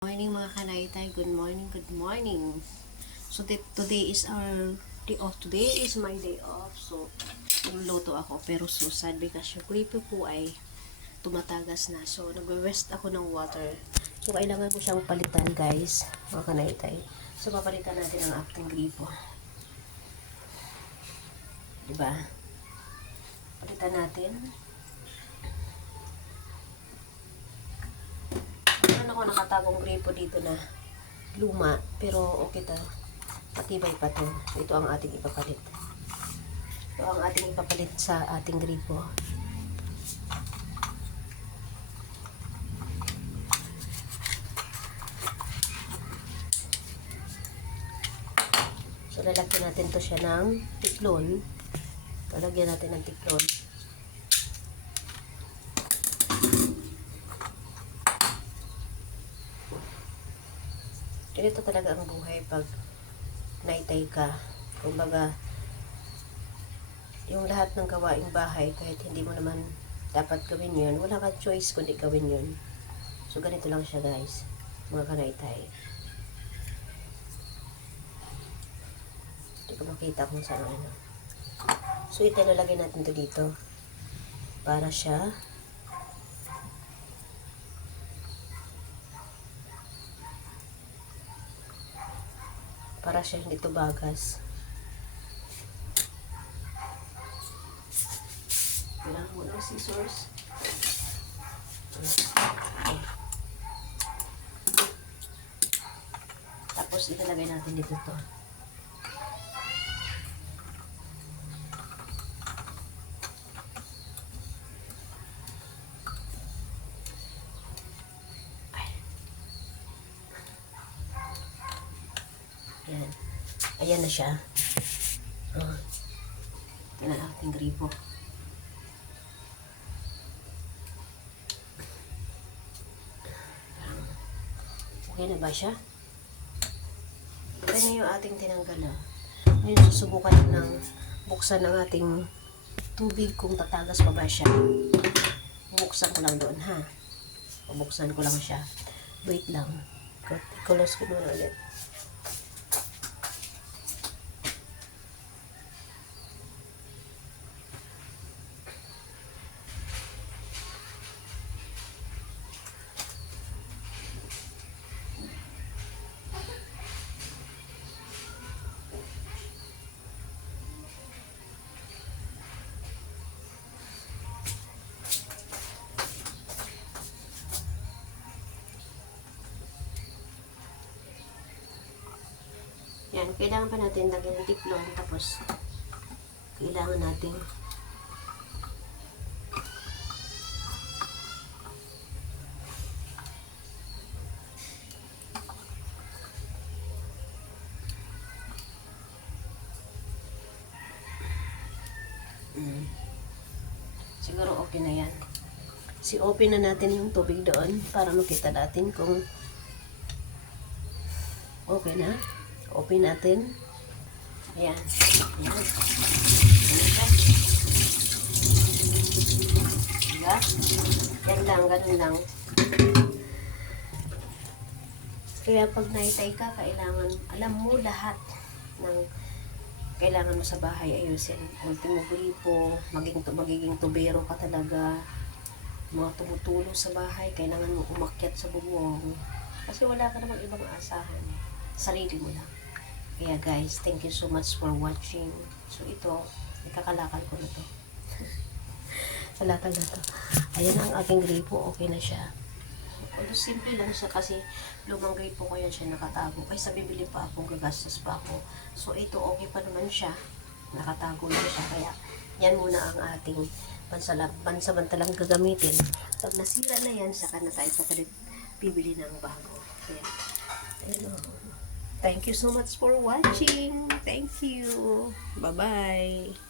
Morning mga kanaytay, good morning, good morning. So today is our day off. Today is my day off. So nagluluto ako pero susad because yung creepy po ay tumatagas na. So nagwe-waste ako ng water. So kailangan ko siyang palitan guys, mga kanaytay. So papalitan natin ang ating gripo. Diba? Palitan natin. Ako nakatagong gripo dito na luma pero okay ta, matibay pa to. So, ito ang ating ipapalit. Ito ang ating ipapalit sa ating gripo. So lalagyan natin to siya ng tiklon. Lalagyan natin ng tiklon. Ganito talaga ang buhay pag naitay ka. Kumbaga, yung lahat ng gawaing bahay, kahit hindi mo naman dapat gawin yun, wala kang choice kundi gawin yun. So, ganito lang siya guys, mga kanaitay. Hindi ko makita kung saan ano. So, ito lalagay natin to dito. Para siya hindi tubagas. Kailangan mo ng scissors. Tapos ilalagay natin dito to. Ayan. Ayan na siya. Yan ang ating gripo. Okay na ba siya? Okay na yung ating tinanggal. Ngayon susubukan ng buksan ng ating tubig kung tatagas pa ba siya. Buksan ko lang doon ha. Buksan ko lang siya. Wait lang. I-close ko muna ulit. Yan, kailangan pa natin lagyan ng tiklon, tapos kailangan natin siguro okay na yan. Open na natin yung tubig doon para makita natin kung okay na. Open natin. Ayan. Ayan. Diba? Yan lang, ganun lang. Kaya pag naitay ka, kailangan, alam mo lahat ng kailangan mo sa bahay ayusin. Ultimo gripo, magiging tubero ka talaga. Mga tumutulong sa bahay, kailangan mo umakyat sa bubong. Kasi wala ka namang ibang asahan. Sarili mo lang. Kaya guys, thank you so much for watching. So ito, ikakalakal ko na to. Kalakal na to. Ayan ang aking gripo, okay na siya. Although simple lang siya kasi lumang gripo ko yan siya nakatago. Kaysa bibili pa akong gagastos pa ako. So ito, okay pa naman siya. Nakatago lang siya. Kaya yan muna ang ating pansamantalang gagamitin. Pag nasira na yan, saka na tayo papalit bibili ng bago. Kaya, ayun o. Thank you so much for watching. Thank you. Bye-bye.